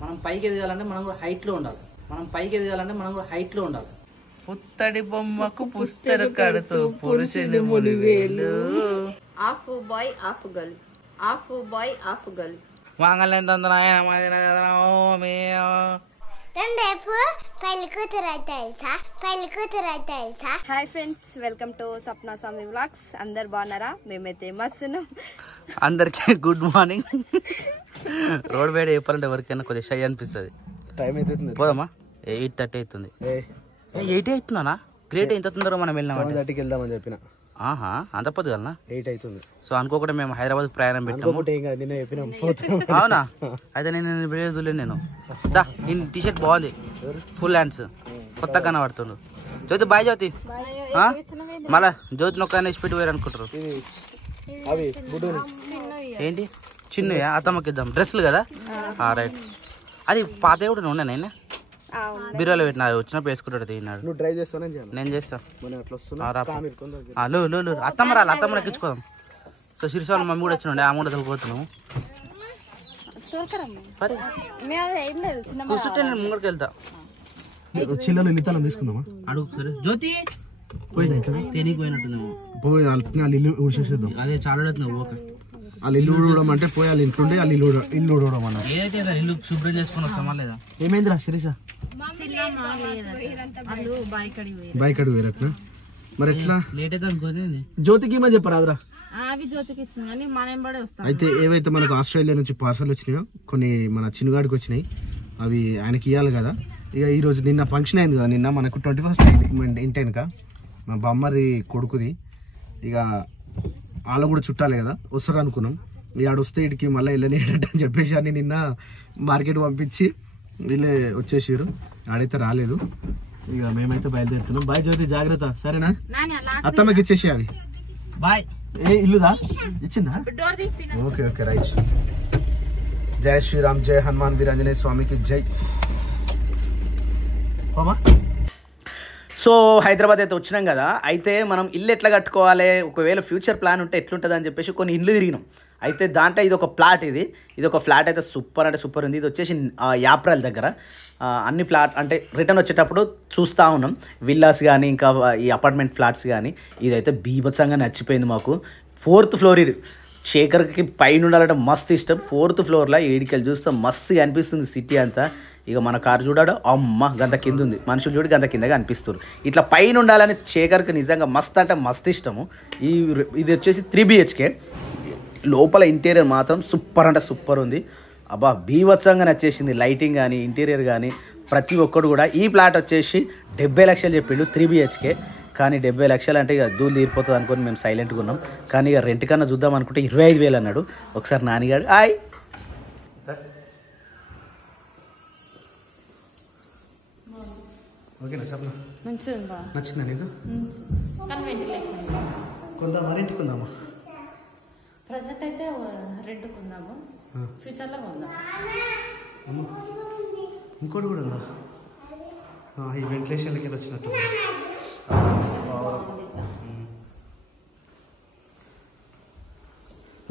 మనం పైకి ఎదగాలంటే మనం కూడా హైట్ లో ఉండాలి పుత్తడి బొమ్మకు పుస్తరు కడుతూ పురుషుని ములివేలు ఆఫ్ బాయ్ ఆఫ్ గర్ల్ వాంగలేని తొందర hi friends, welcome to Sapna Swami vlogs. అందరు బాగున్నారా? మేమైతే మస్తున్నాం. అందరికి గుడ్ మార్నింగ్. రోడ్ బయట చెప్పాలంటే ఎవరికైనా కొద్దిగా షై అనిపిస్తుంది. టైం అవుతుంది, పోదామా? 8:30 అవుతుంది. 8 అవుతుందా? గ్రేట్. ఇంత తొందరగా మనం వెళ్ళినామంటే 7:30కి వెళ్దామని చెప్పిన. ఆహా, అంత పొద్దుగలనా? 8 అవుతుంది. సో అనుకోకుండా మేము హైదరాబాద్ ప్రయాణం పెట్టాము. అవునా? అయితే నేను వెళ్ళలేదు. నేను టీ షర్ట్ బాగుంది, ఫుల్ హ్యాండ్స్, కొత్త కనబడుతుండు. జ్యోతి బాయ్. జ్యోతి మళ్ళా జ్యోతి నొక్క ఇచ్చి పెట్టి పోయారు అనుకుంటారు. ఏంటి చిన్నయా? అత్తమ్మకి ఇద్దాం. డ్రెస్సులు కదా, రైట్. అది పాత కూడా ఉండే నేను బీరోలో పెట్టిన, వచ్చినప్పుడు వేసుకుంటాడు. తిన్నాడు. నేను చేస్తా. అత్తమ్మ రాలి, అత్తమ్మ ఎక్కించుకోదాం. సో శిరిసాల మమ్మీ కూడా వచ్చినండి, ఆ కూడా తగ్గిపోతున్నాము. కూర్చుంటే నేను ముంగడికి వెళ్తా. తీసుకుందామా? అడుగు సరే. జ్యోతి తేనీకి పోయినట్టుందేమో. అదే చాలా ఓకే. వాళ్ళు ఇల్లు ఊడడం అంటే పోయి వాళ్ళ ఇంట్లో ఇల్లు ఊడడం అన్న. ఏదైతే ఇల్లు శుభ్రం చేసుకుని వస్తామా లేదా? ఏమైందిరా శిరీష? బైక్ అడిగి వేరట్నా? మరి ఎట్లా లేట్ అయితే అనుకోలేదు. జ్యోతికి ఏమని చెప్పరాదురా? అయితే ఏవైతే మనకు ఆస్ట్రేలియా నుంచి పార్సల్ వచ్చినాయో కొన్ని మన చిన్నగాడికి వచ్చినాయి, అవి ఆయనకి ఇవ్వాలి కదా. ఇక ఈరోజు నిన్న ఫంక్షన్ అయింది కదా, నిన్న మనకు 21st అయింది ఇంటి వెనుక మా బామ్మది కొడుకుది. ఇక వాళ్ళు కూడా చుట్టాలి కదా, వస్తారు అనుకున్నాం. ఇక ఆడ వస్తే ఇడికి మళ్ళీ వెళ్ళనియడట అని చెప్పేసి అని నిన్న మార్కెట్ పంపించి వీళ్ళే వచ్చేసారు. ఆడైతే రాలేదు. ఇక మేమైతే బయలుదేరుతున్నాం. బాయ్ జ్యోతి, జాగ్రత్త సరేనా? అత్తమ్మకి ఇచ్చేసి అవి. బాయ్. ఏ ఇల్లుదా ఇచ్చిందా? Okay okay right. జై శ్రీరామ్, జై హనుమాన్ వీరాంజనేయ స్వామికి జై. సో హైదరాబాద్ అయితే వచ్చినాం కదా. అయితే మనం ఇల్లు ఎట్లా కట్టుకోవాలి, ఒకవేళ ఫ్యూచర్ ప్లాన్ ఉంటే ఎట్లుంటుంది అని చెప్పేసి కొన్ని ఇల్లు తిరిగినాం. అయితే దాంట్లో ఇది ఒక ప్లాట్, ఇది ఒక ఫ్లాట్ అయితే సూపర్ అంటే సూపర్ ఉంది. ఇది వచ్చేసి యాప్రాల్ దగ్గర. అన్ని ప్లాట్ అంటే రిటర్న్ వచ్చేటప్పుడు చూస్తూ ఉన్నాం, విల్లాస్ కానీ ఇంకా ఈ అపార్ట్మెంట్ ఫ్లాట్స్ కానీ. ఇదైతే బీభత్సంగా నచ్చిపోయింది మాకు. 4th ఫ్లోర్ ఇది. శేఖర్కి పైన ఉండాలంటే మస్తు ఇష్టం. 4th ఫ్లోర్లో ఏడికెళ్ళి చూస్తే మస్తుగా అనిపిస్తుంది సిటీ అంతా. ఇక మన కారు చూడాడు, అమ్మ గంత కింద ఉంది, మనుషులు చూడు గంత కిందగా అనిపిస్తారు. ఇట్లా పైన ఉండాలని శేఖర్కి నిజంగా మస్తు అంటే మస్తు ఇష్టము. ఇది వచ్చేసి 3 BHK. లోపల ఇంటీరియర్ మాత్రం సూపర్ అంటే సూపర్ ఉంది. అబ్బా బీభత్సంగా నచ్చేసింది. లైటింగ్ కానీ ఇంటీరియర్ కానీ ప్రతి ఒక్కడు కూడా. ఈ ప్లాట్ వచ్చేసి 70 లక్షలు చెప్పిండు 3 BHK. కానీ 70 లక్షలు అంటే ఇక దూలు తీరిపోతుంది అనుకుని మేము సైలెంట్గా ఉన్నాం. కానీ ఇక రెంట్ కన్నా చూద్దాం అనుకుంటే 25,000 అన్నాడు. ఒకసారి నానిగాడు హాయ్. ఓకేనా చెప్పనా? నచ్చిందా నీకు? కొందామా రెంట్కి కొందామా? ప్రజెంట్ అయితే రెంట్ కొందాము, ఫ్యూచర్లో కొందాం. ఇంకోటి కూడా ఉందా? ఈ వెంటిలేషన్కి వచ్చినట్టు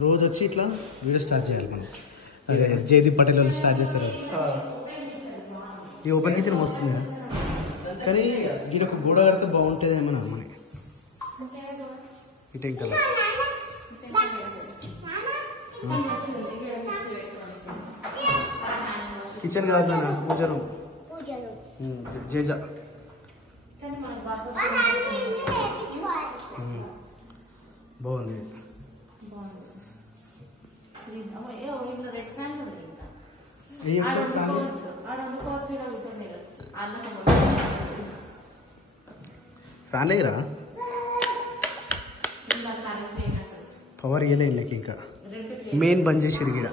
రోజు వచ్చి ఇట్లా వీడియో స్టార్ట్ చేయాలి మనం. అదే జయదీప్ పటేల్ వాళ్ళు స్టార్ట్ చేశారు. ఈ ఓపెన్ కిచెన్ వస్తుంది కానీ వీడు ఒక గోడ కడితే బాగుంటుంది ఏమన్నా మనకి. ఇటేం కలర్ కిచెన్ కాదు, పూజ రూమ్, జేజ. బాగుంది. ఫ్యాన్ లేరా? పవర్ ఇయ్యలే ఇళ్ళకి, ఇంకా మెయిన్ బంద్ చేసి గిడ.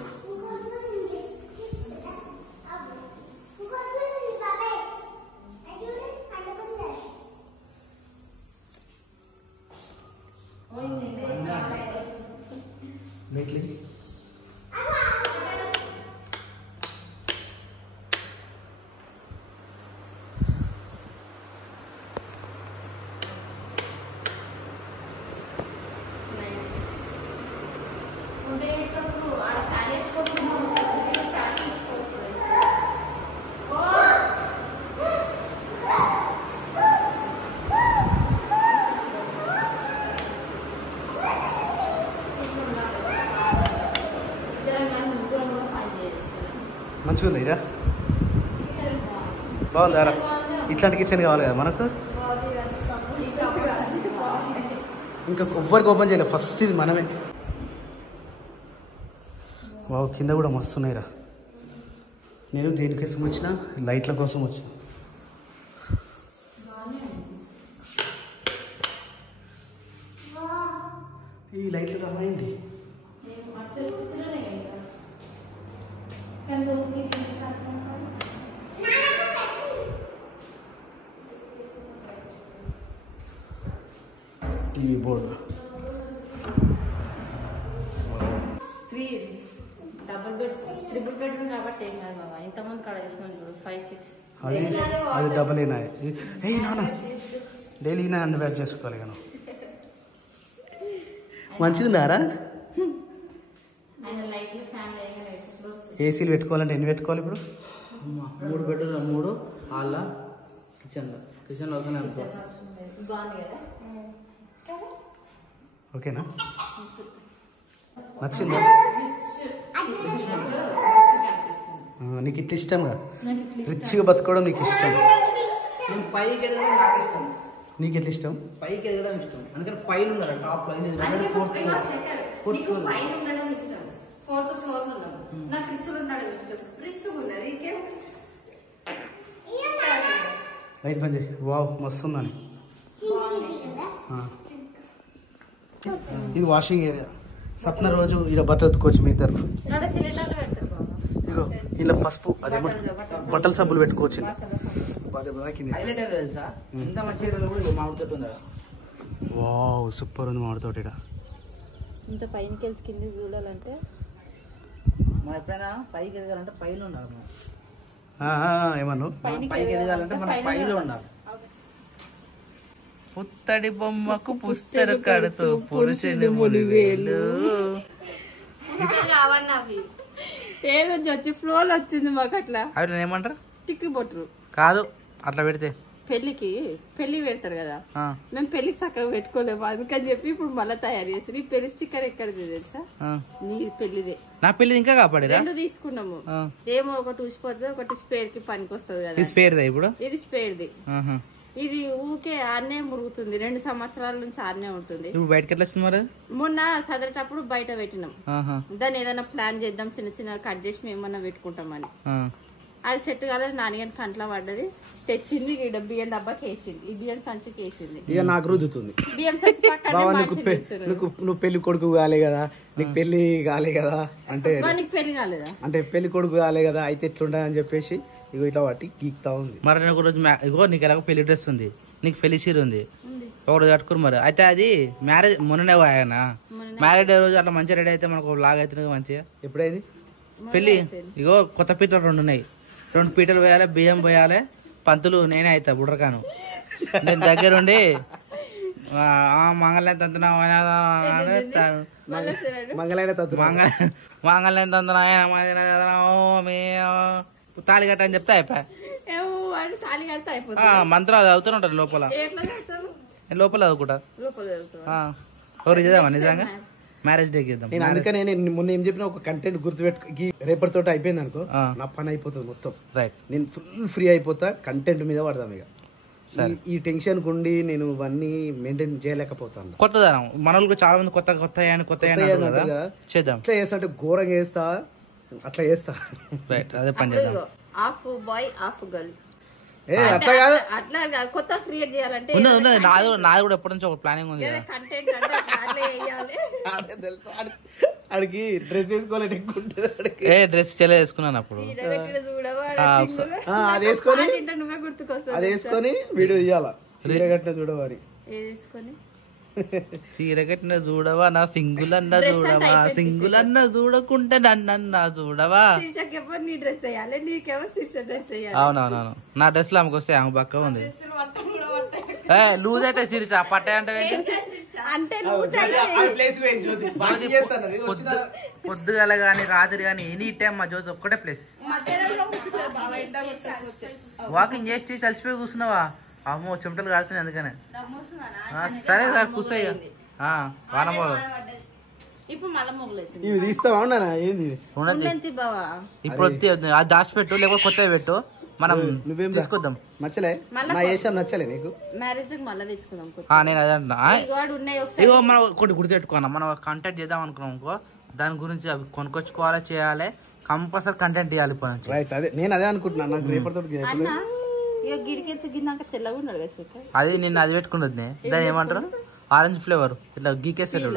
మంచిగా ఉంది ఇక బాగుందా ఇట్లాంటి కిచెన్ కావాలి కదా మనకు ఇంకా ఎవ్వరికి ఓపెన్ చేయలేదు ఫస్ట్ ఇది మనమే బాగు కింద కూడా మస్తు ఉన్నాయిరా నేను దేనికోసం వచ్చిన లైట్ల కోసం వచ్చిన ఈ లైట్లు కావాలండి TV board double bed triple bedroom కాబట్టి ఏం కాదు బాబా ఇంతమంది కాడ చేసినాం చూడు 5, 6 అది డబల్ అయినా ఏ నాన్న డైలీ నా అన్ని బ్యాచ్ చేసుకోవాలి కదా మంచిగా ఉందారా ఆయన లైట్లు ఫ్యాన్ ఏసీలు పెట్టుకోవాలంటే ఎన్ని పెట్టుకోవాలి ఇప్పుడు 3 బెడ్రూమ్ 3 హాల్ కిచెన్లో వస్తున్నాయి అనుకో బాగుంది కదా ఓకేనా నచ్చిందా నీకు ఇట్లా ఇష్టంగా రిచ్గా బతుకోవడం నీకు ఇష్టం నేను పైకి ఎదగడం నాకు ఇష్టం నీకు ఎట్లా ఇష్టం పైకి ఎదగడం ఇష్టం అందుకని పైన ఉన్నారు టాప్లో ఇది 4th ఫ్లోర్ నాకు రిచ్ ఉండడం ఇష్టం రిచ్ ఉన్నది ఇంకేం లైట్ పని చేసి వావ్ మస్తు ఉందని ఇది వాషింగ్ ఏరియా సప్న రోజు ఇలా బట్టలు ఉతుకోవచ్చు మీ ఇద్దరు ఇగో ఇలా పసుపు అదే బట్టల సబ్బులు పెట్టుకోవచ్చు హైలైట్ అయితే తెలుసా ఇంత మంచి ఏరియాలో కూడా మామిడి తోట ఉందా వావ్ సూపర్ ఉంది మామిడి తోట ఇక్కడ ఇంత పైనకి వెళ్ళి కింద చూడాలంటే మనం ఎప్పుడైనా పైకి ఎదగాలంటే పైన ఉండాలి ఏమన్నావు పైకి ఎదగాలంటే మనం పైలో ఉండాలి పుత్తడి బొమ్మకు పుస్తరు కడుతూ పురుషుని ములివేలు కావన్నా అవి ఏ రోజు వచ్చి ఫ్లోలో వచ్చింది మాకు అట్లా అవి ఏమంటారు టిక్కి బొట్టరు కాదు అట్లా పెడితే పెళ్లి పెడతారు కదా మేము పెళ్లికి చక్కగా పెట్టుకోలేము అందుకని చెప్పి ఇప్పుడు మళ్ళీ తయారు చేసి నీ పెళ్లి స్టిక్కర్ ఎక్కడిది తెలుసా నీ పెళ్లిదే నా పెళ్లి ఇంకా కాపాడిరా 2 తీసుకున్నాము ఏమో ఒకటి ఊసిపోతుంది ఒకటి స్పేర్ కి పనికి వస్తుంది కదా స్పేర్దా ఇప్పుడు ఇది స్పేర్ది ఇది ఊకే ఆడనే మురుగుతుంది 2 సంవత్సరాల నుంచి ఆడనే ఉంటుంది ఇప్పుడు బయటకి ఎట్లా వచ్చింది మరి మొన్న సదరేటప్పుడు బయట పెట్టినాం దాన్ని ఏదైనా ప్లాన్ చేద్దాం చిన్న చిన్న కట్ చేసి మేము ఏమన్నా పెట్టుకుంటామని అది సెట్ కాలేదు నాన్నగారి కంట్లో పడ్డది తెచ్చింది బియ్యం డబ్బాకి వేసింది ఈ బియ్యం సంచికి వేసింది ఇక నాకు రుద్దుతుంది బియ్యం సంచి నువ్వు పెళ్లి కొడుకు కాలే కదా నీకు పెళ్లి కాలే కదా అంటే నీకు పెళ్లి కాలేదా అంటే పెళ్లి కొడుకు కాలే కదా అయితే ఎట్లుంటా అని చెప్పేసి ఇగో ఇట్లా పట్టి గీక్తా ఉంది మరి నేను ఒక రోజు ఇగో నీకు ఎలాగో పెళ్లి డ్రెస్ ఉంది నీకు పెళ్లి చీర ఉంది ఒకరోజు కట్టుకుని మరి అయితే అది మ్యారేజ్ మొన్ననే ఆయన మ్యారేజ్ రోజు అట్లా మంచిగా రెడీ అయితే మనకు లాగ్ అవుతుంది మంచిగా ఎప్పుడైంది పెళ్లి ఇగో కొత్త పీటలు 2 ఉన్నాయి 2 పీటలు పోయాలి బియ్యం పోయాలి పంతులు నేనే అవుతా బుడ్రకాను నేను దగ్గరుండి మంగళం తంతున మంగళం తంతున తాళి కట్ట అని చెప్తే అయిపోయా మంత్రాలు చదువుతూనే ఉంటారు లోపల చదువుకుంటా ఎవరు చేద్దామా నిజంగా మ్యారేజ్ డే చేద్దాం నేను అందుకనే నేను మొన్న ఏం చెప్పిన ఒక కంటెంట్ గుర్తుపెట్టుకు రేపటితో అయిపోయింది అనుకో నా పని అయిపోతుంది మొత్తం రైట్ నేను ఫుల్ ఫ్రీ అయిపోతా కంటెంట్ మీద పడదాం ఇక ఈ టెన్షన్ కుండి నేను ఇవన్నీ మెయింటైన్ చేయలేకపోతాను కొత్తదనం మన వాళ్ళకి చాలా మంది కొత్త చేద్దాం అట్లా చేస్తా అంటే ఘోరంగా చేస్తా అట్లా చేస్తా రైట్ అదే పని చేద్దాం హాఫ్ బాయ్ హాఫ్ గర్ల్ అట్లా కాదు అట్లా కొత్త క్రియేట్ చేయాలంటే నాది కూడా ఎప్పటి నుంచి ఒక ప్లానింగ్ ఉంది కంటెంట్ అంటే అట్లా వేయాలి అడిగి డ్రెస్ వేసుకోవాలి ఏ డ్రెస్ చెల్ల వేసుకున్నాను అప్పుడు అది వేసుకొని నువ్వే గుర్తుకొస్తా అది వేసుకొని వీడియో తీయాలా చీర కట్టిన చూడవారి చీర కట్టిన చూడవా నా సింగులన్న చూడవా సింగులన్న చూడకుంటే నన్నన్నా చూడవా నీ డ్రెస్ వేయాలి నీకేమో డ్రెస్ వేయాలి అవునవునవును నా డ్రెస్ లో ఆమెకు వస్తే ఆమె పక్క ఉంది లూజ్ అయితే సిరిచా పట్టే అంటే పొద్దుగల గానీ రాత్రి గానీ ఎనీ టైం మా జ్యోతి ఒక్కటే ప్లేస్ వాకింగ్ చేసి కలిసిపోయి కూర్చున్నావా అమ్మో చెమటలు కాడుతున్నాయి అందుకనే సరే సార్ కూర్చోయ్య వాన పోదు ఇప్పుడు మళ్ళీ మొగలైతుంది ఇవి తీస్తావా ఉన్నానా ఏంది ఉండేంతి బావా ఇప్పుడు అది దాచిపెట్టు లేకపోతే కొత్తవి పెట్టు మనం నువ్వేం తీసుకొద్దాం. నచ్చలే నా వేషం నచ్చలే నీకు మ్యారేజ్ మళ్ళీ తెచ్చుకుందాం నేను అదే అంటున్నా. ఇగోడు ఉన్నాయి ఒకసారి ఇగో మనం ఒకటి గుర్తుపెట్టుకున్నాం, మనం కంటెంట్ చేద్దాం అనుకున్నాం అనుకో, దాని గురించి అవి కొనుక్కొచ్చుకోవాలి, చేయాలి, కంపల్సరీ కంటెంట్ ఇవ్వాలి ఇప్పుడు నుంచి. రైట్ అదే నేను అదే అనుకుంటున్నాను. నాకు రేపటితో అన్న ఇక గిడికెళ్ళి గిన్నాక తెల్లగా ఉన్నాడు కదా శేఖర్. అది నిన్న అది పెట్టుకుంటుంది, దాన్ని ఏమంటారు ఆరెంజ్ ఫ్లేవర్ ఇట్లా గీకేసాడు,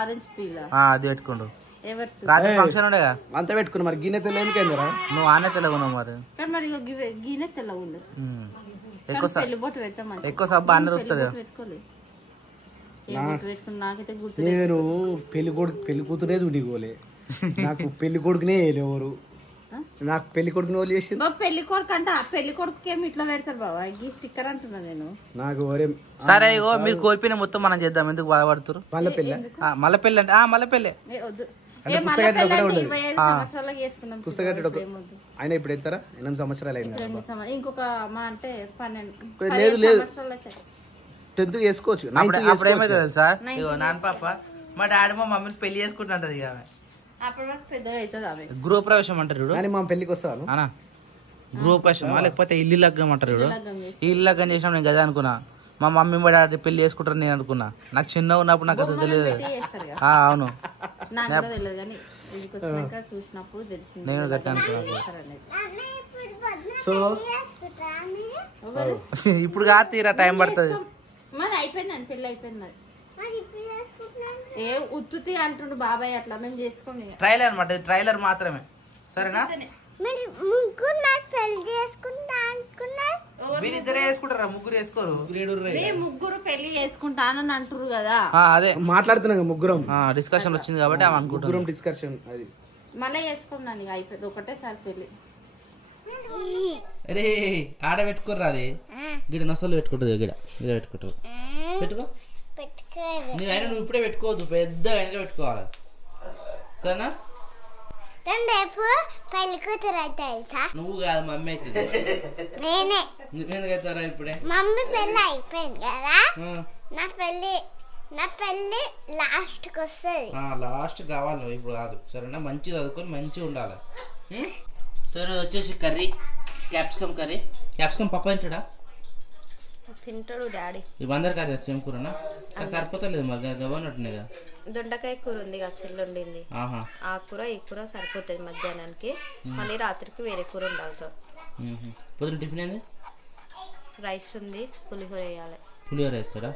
ఆరెంజ్ పీలా అది పెట్టుకుండు. ఎవరు రాత్రి ఫంక్షన్ ఉండే కదా అంత పెట్టుకున్నా మరి గిన్నె తెల్ల ఎందుకైందిరా నువ్వు ఆనే తెల్లగున్నావు మరి. కానీ మరి ఇక గిన్నె తెల్లగా ఉండదు. ఎక్కువ పెళ్లి బొట్టు పెడతాం మంచిగా. ఎక్కువ సబ్బు అన్నీ దొరుకుతుంది. పెట్టుకోలేదు ఏ బొట్టు పెట్టుకుని నాకైతే గుర్తు నేను పెళ్లి కూతురే చూడిపోలే, నాకు పెళ్లి కొడుకునే ఎవరు, నాకు పెళ్లి కొడుకుని వాళ్ళు చేసి బాబు పెళ్లి కొడుకు అంటే ఆ పెళ్లి కొడుకు ఏమి ఇట్లా పెడతారు బాబా, ఈ స్టిక్కర్ అంటున్నా నేను. నాకు ఒరే సరే ఇగో మీరు కోల్పోయిన మొత్తం మనం చేద్దాం, ఎందుకు బాధపడుతురు. వాళ్ళ పెళ్ళ మళ్ళీ పెళ్ళి అంటే మళ్ళీ పెళ్ళి ఏ వద్దు ఏ మళ్ళీ పెళ్ళి అంటే 25 సంవత్సరాలకు చేసుకుందాం. పుస్తకం ఆయన ఇప్పుడు ఎత్తారా 8 సంవత్సరాలు అయింది. 2 సంవత్సరాలు ఇంకొక మా అంటే 12 లేదు లేదు సంవత్సరాలు అయితే 10th చేసుకోవచ్చు. అప్పుడు ఏమైతే తెలుసా, ఇగో నాన్న పాప మా డాడీ మా మమ్మీని పెళ్లి చేసుకుంటుంటది ఇక ఆమె. అప్పటి వరకు పెద్దగా అవుతుంది ఆమె. గృహ ప్రవేశం అంటారు చూడు, కానీ మా పెళ్లికి వస్తాను అనా గృహ ప్రవేశం లేకపోతే ఇల్లు లగ్గం అంటారు చూడు. ఈ ఇల్లు లగ్గం చేసినా నేను గదే అనుకున్నా, మా మమ్మీ మా డాడీ పెళ్లి చేసుకుంటారు నేను అనుకున్నా. నాకు చిన్న ఉన్నప్పుడు నాకు అది తెలియదు. అవును నాకు కూడా తెలియదు కానీ ఇంటికి వచ్చినాక చూసినప్పుడు తెలిసింది. నేను గట్ట అనుకున్నా. సో ఇప్పుడు కాదు తీరా టైం పడుతుంది. మాది అయిపోయింది అని పెళ్లి అయిపోయింది మరి. ఏ ఉత్తుతి అంటుండు బాబాయ్, అట్లా మేము చేసుకోండి. ట్రైలర్ అనమాట, ట్రైలర్ మాత్రమే సరేనా. మీరిద్దరే వేసుకుంటారా, ముగ్గురు వేసుకోరు. ముగ్గురు పెళ్లి చేసుకుంటానని అంటారు కదా, అదే మాట్లాడుతున్నాం ముగ్గురం, డిస్కషన్ వచ్చింది కాబట్టి ఆమె అనుకుంటున్నాం డిస్కషన్ అది. మళ్ళీ చేసుకున్నాను ఇక అయిపోయింది ఒకటేసారి పెళ్లి. అరే ఆడ పెట్టుకోర్రా, అది గిడ నొసలు పెట్టుకుంటుంది, గిడ గిడ పెట్టుకుంటారు. పెట్టుకో నేను అయినా నువ్వు ఇప్పుడే పెట్టుకోవద్దు, పెద్ద వెనక పెట్టుకోవాలి సరేనా. రేపు పెళ్లి కూతురు అయితే నువ్వు కాదు మమ్మీ అవుతుంది. నేనే ఎందుకైతారా ఇప్పుడే, మమ్మీ పెళ్లి అయిపోయింది కదా, నా పెళ్లి లాస్ట్ కి వస్తుంది. లాస్ట్ కావాలి ఇప్పుడు కాదు సరేనా. మంచిగా చదువుకొని మంచిగా ఉండాలి. సరే వచ్చేసి కర్రీ క్యాప్సికమ్ కర్రీ. క్యాప్సికమ్ పప్పు తింటాడా? తింటాడు డాడీ. ఇవి అందరు కర్రీ సేమ్ కూరనా? సరిపోతలేదు మరి గవ్వనట్టున్నాయి కదా. దొండకాయ కూర ఉంది కదా, చెల్లి వండింది. ఆ కూర ఈ కూర సరిపోతుంది మధ్యాహ్నానికి. మళ్ళీ రాత్రికి వేరే కూర ఉండాలి. పొద్దున టిఫిన్ ఏంది? రైస్ ఉంది, పులిహోర వేయాలి. పులిహోర వేస్తాడా?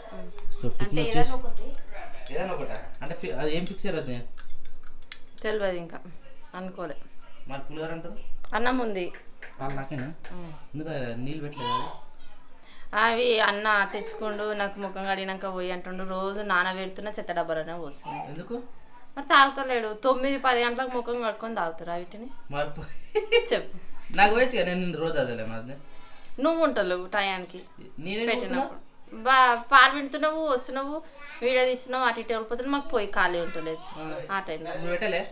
సో టిఫిన్ ఏదైనా ఒకటా అంటే అది ఏం ఫిక్స్ అయ్యారు? తెలియదు ఇంకా అనుకోలే. మరి పులిహోర అంటారు, అన్నం ఉంది. వాళ్ళు నాకేనా ఎందుకు నీళ్ళు పెట్టలేదు? అవి అన్న తెచ్చుకోండు, నాకు ముఖం కడిగినాక పోయి అంటుండు. రోజు నానబెడుతున్న చెత్త డబ్బాలనే పోస్తుంది. ఎందుకు మరి తాగుతలేడు. 9-10 గంటలకు ముఖం కడుక్కొని తాగుతారు వీటిని. చెప్పు నాకు వచ్చి నేను రోజు అదలే మాది. నువ్వు ఉంటావు టయానికి నేనే పెట్టినప్పుడు పాలు వింటున్నావు, వస్తున్నావు, వీడియో తీస్తున్నావు, అటు ఇటు వెళ్ళిపోతున్నావు. మాకు పొయ్యి ఖాళీ ఉంటలేదు ఆ టైంలో. పెట్టలే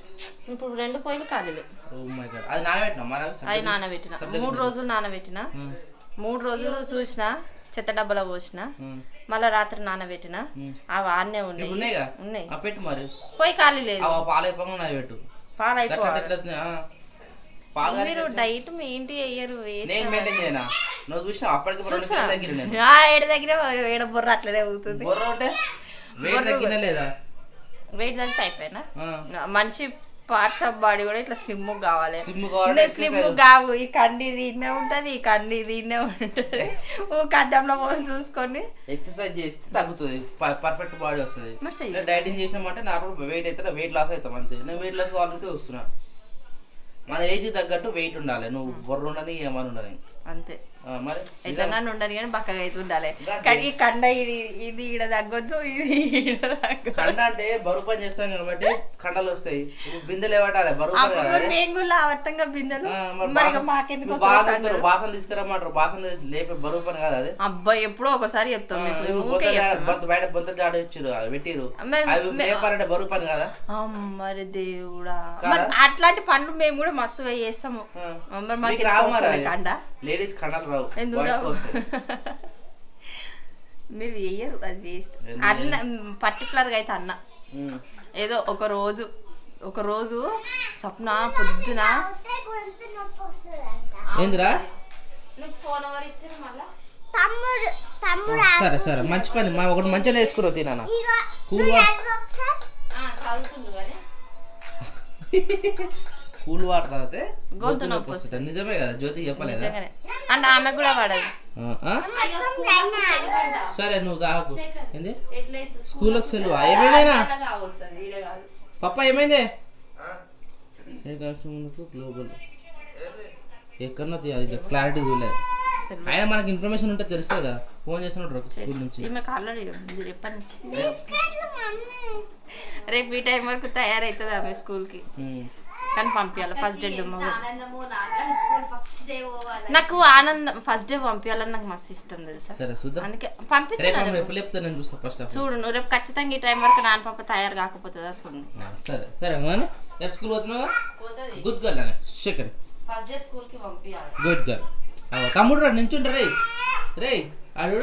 ఇప్పుడు 2 పొయ్యిలు ఖాళీలే. అది నానబెట్టిన 3 రోజులు నానబెట్టిన. 3 రోజులు చూసిన చెత్త డబ్బాలో పోసిన, మళ్ళా రాత్రి నానబెట్టిన. అవి ఆన్నే ఉన్నాయి. పోయి ఖాళీ లేదు. పాలు అయిపోయి మీరు డైట్ మెయింటైన్ అయ్యారు. ఏడు దగ్గర ఏడ బొర్ర అట్లనే అవుతుంది. వెయిట్ తగ్గితే అయిపోయినా మంచి పార్ట్స్ ఆఫ్ బాడీ కూడా ఇట్లా స్లిమ్ కావాలి. స్లిమ్ కావు, ఈ కండి దీన్నే ఉంటది, ఈ కండి దీన్నే ఉంటది. కడ్డంలో పోయి చూసుకొని ఎక్సర్సైజ్ చేస్తే తగ్గుతుంది, పర్ఫెక్ట్ బాడీ వస్తుంది. డైటింగ్ చేసినామంటే నార్మల్ వెయిట్ అయితే వెయిట్ లాస్ అవుతాం అంతే. నేను వెయిట్ లాస్ కావాలంటే వస్తున్నా. మన ఏజ్ తగ్గట్టు వెయిట్ ఉండాలి. నువ్వు బొర్ర ఉండని ఏమని ఉండని అంతే. మరి ఎట్లా నన్ను ఉండని కానీ బక్కగా అయితే ఉండాలి. కానీ కండ ఇది ఈడ తగ్గొద్దు, ఇది కండ అంటే బరువు పని చేస్తాం కాబట్టి కండలు వస్తాయి. బిందెలు ఏమంటారు బరువు అవర్తంగా బిందెలు బాసన తీసుకురమ్మంటారు. బాసన లేపే బరువు పని కాదు అది. అబ్బా ఎప్పుడో ఒకసారి చెప్తాం. బయట బొంత జాడ ఇచ్చారు, పెట్టిరు. అవి బరువు పని కదా. మరి దేవుడా, అట్లాంటి పనులు మేము కూడా మస్తుగా చేస్తాము. కండ లేడీస్ కండలు రావు. మీరు వేయరు, అది వేస్ట్. అన్న పర్టికులర్ గా అయితే అన్న ఏదో ఒక రోజు స్వప్న పొద్దున ఏందిరా నీకు ఫోన్ ఎవరు ఇచ్చారు మళ్ళా తమ్ముడు సరే సరే మంచి పని మా ఒకటి మంచిగా వేసుకున్నావు తినా కూల్ చదువుతుండు కానీ కూల్ వాటర్ తాగితే గొంతు నొప్పి వస్తుంది. నిజమే కదా జ్యోతి చెప్పలేదా నిజంగానే అంటే ఆమె కూడా పడదు. సరే నువ్వు తాగు ఏంది స్కూల్కి సెలవు ఏమైందేనా పప్ప ఏమైంది గ్లోబల్ ఎక్కడన్నా క్లారిటీ చూడలేదు అయినా మనకి ఇన్ఫర్మేషన్ ఉంటే తెలుస్తుంది కదా ఫోన్ చేస్తున్నట్టు స్కూల్ నుంచి ఆల్రెడీ రేపటి నుంచి రేపు ఈ టైం వరకు తయారవుతుంది ఆమె స్కూల్కి కానీ పంపించాలి ఫస్ట్ డే నాకు ఆనందం ఫస్ట్ డే పంపించాలని నాకు మస్తు ఇష్టం తెలుసా అందుకే పంపిస్తాను చూడు నువ్వు రేపు ఖచ్చితంగా ఈ టైం వరకు నాన్న పాప తయారు కాకపోతుందా చూడు సరే సరే స్కూల్ పోతున్నావా good girl second first day స్కూల్కి పంపించాలి గుడ్ గర్ల్ తమ్ముడు రా నించుంటా రే రే అడు